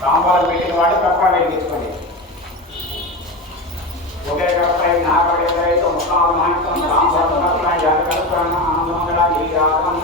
సాంబార్ పెట్టిన వాడు తప్ప వెలిగించుకోండి. ఒకే కప్పై నాగడైతే ముఖామహంతం సాంబార్ జగత్ప్రాణ ఆనందమంగళ లీలాకం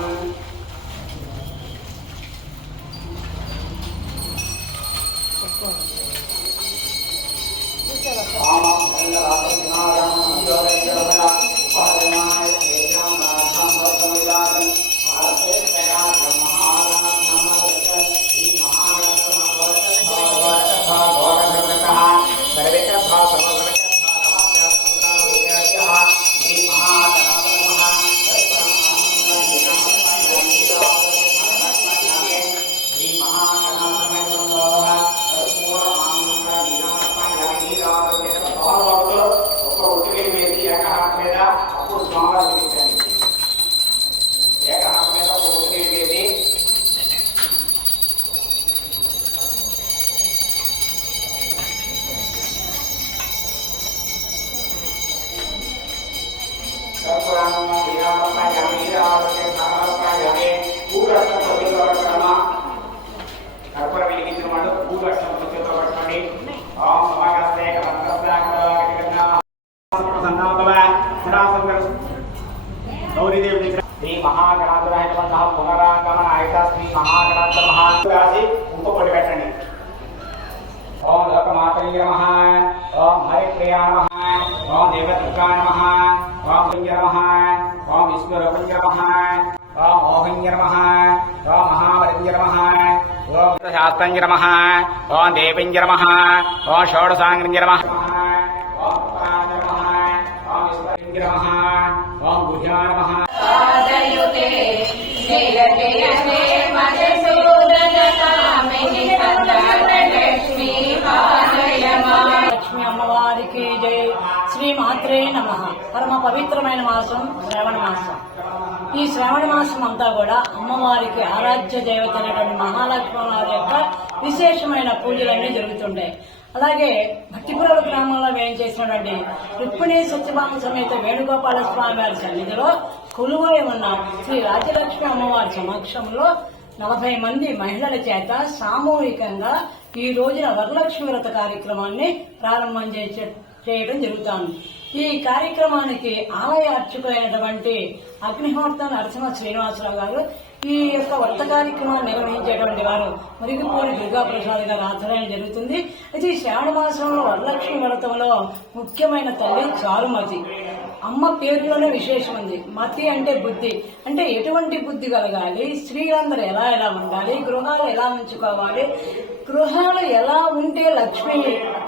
కర్పూర వెలిగించిన వాడు పూలు అక్షంతో చేతిలో పట్టుకోండి. గౌరీదేవి శ్రీ మహాగణాధురాయ పునరాగమనాయక శ్రీ మహాగణాధ రాసి ఇంకొకటి పెట్టండి. ఓం లోకమాతలింగ నమః, ఓం హరిప్రియ నమః, ఓం దేవదుర్గా నమః, ఓం లింగ నమః, ఓం విష్ణురూపంగ నమః, ఓం మోహంగ నమః, ఓం మహావలింగ నమః, ఓం శాస్త్రంగ నమః, ఓం దేవింగ నమః, ఓం షోడశాంగ నమః, ఓం పురాణ నమః, ఓం విశ్వలింగ నమః, ఓం గుహ్యా నమః. లక్ష్మీ అమ్మవారికి జై. శ్రీ మాత్రే నమః. పరమ పవిత్రమైన మాసం శ్రావణ మాసం. ఈ శ్రావణ మాసం అంతా కూడా అమ్మవారికి ఆరాధ్య దేవత అయినటువంటి మహాలక్ష్మి వారి యొక్క విశేషమైన పూజలన్నీ జరుగుతుంటాయి. అలాగే భక్తిపురం గ్రామంలో వేయం చేసినటువంటి రుక్మిణీ సత్యభామ సమేత వేణుగోపాల స్వామి వారి సన్నిధిలో కొలువై ఉన్న శ్రీ రాజలక్ష్మి అమ్మవారి సమక్షంలో 40 మంది మహిళల చేత సామూహికంగా ఈ రోజున వరలక్ష్మి వ్రత కార్యక్రమాన్ని ప్రారంభం చేయడం జరుగుతోంది. ఈ కార్యక్రమానికి ఆలయ అర్చకులైనటువంటి అగ్నిహోత్ర నరసింహ శ్రీనివాసరావు గారు, ఈ యొక్క వ్రత కార్యక్రమాన్ని నిర్వహించేటువంటి వారు మురిగిపోని దుర్గాప్రసాద్ గారు ఆధ్వర్యం జరుగుతుంది. అయితే ఈ శ్రావణ మాసంలో వరలక్ష్మి వ్రతంలో ముఖ్యమైన తల్లి చారుమతి. అమ్మ పేరులోనే విశేషం ఉంది. మతి అంటే బుద్ధి, అంటే ఎటువంటి బుద్ధి కలగాలి, స్త్రీలందరూ ఎలా ఉండాలి, గృహాలు ఎలా ఉంచుకోవాలి, గృహాలు ఎలా ఉంటే లక్ష్మి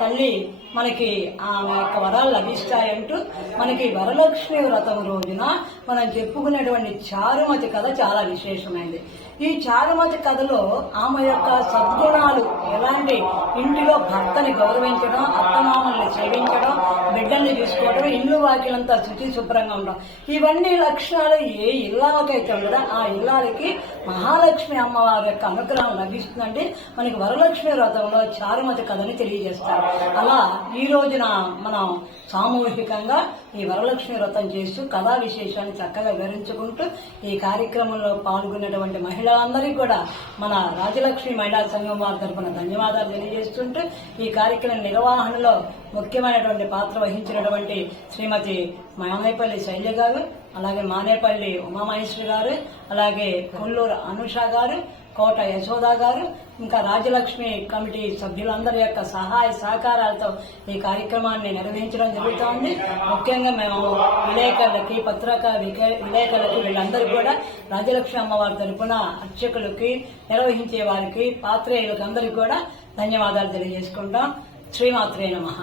తల్లి మనకి ఆమె యొక్క వరాలు లభిస్తాయంటూ మనకి వరలక్ష్మి వ్రతం రోజున మనం చెప్పుకునేటువంటి చారుమతి కథ చాలా విశేషమైనది. ఈ చారుమతి కథలో ఆమె యొక్క సద్గుణాలు ఎలాంటి, ఇంటిలో భర్తని గౌరవించడం, అత్తమామల్ని సేవించడం, బిడ్డల్ని చూసుకోవడం, ఇల్లు వాకిలంతా శుచి శుభ్రంగా ఉండడం, ఇవన్నీ లక్షణాలు ఏ ఇల్లాలకైతే ఉండదో ఆ ఇల్లాలకి మహాలక్ష్మి అమ్మవారి యొక్క అనుగ్రహం లభిస్తుందంటే మనకి వరలక్ష్మి వ్రతంలో చారుమతి కథని తెలియజేస్తారు. అలా ఈ రోజున మనం సామూహికంగా ఈ వరలక్ష్మి వ్రతం చేస్తూ కథా విశేషాన్ని చక్కగా వివరించుకుంటూ ఈ కార్యక్రమంలో పాల్గొన్నటువంటి మహిళలందరికీ కూడా మన రాజలక్ష్మి మహిళా సంఘం వారి తరఫున ధన్యవాదాలు తెలియజేస్తుంటూ ఈ కార్యక్రమ నిర్వహణలో ముఖ్యమైనటువంటి పాత్ర వహించినటువంటి శ్రీమతి మానేపల్లి శైల్య గారు, అలాగే మానేపల్లి ఉమామహేశ్వరి గారు, అలాగే కొల్లూరు అనుష గారు, కోట యశోద గారు, ఇంకా రాజలక్ష్మి కమిటీ సభ్యులందరి యొక్క సహాయ సహకారాలతో ఈ కార్యక్రమాన్ని నిర్వహించడం జరుగుతోంది. ముఖ్యంగా మేము విలేకరులకి, విలేకరులకి, వీళ్ళందరికీ కూడా రాజలక్ష్మి అమ్మవారి తరఫున అర్చకులకి, నిర్వహించే వారికి, పాత్రేయులకి అందరికీ కూడా ధన్యవాదాలు తెలియజేసుకుంటాం. శ్రీమాత్రే నమః.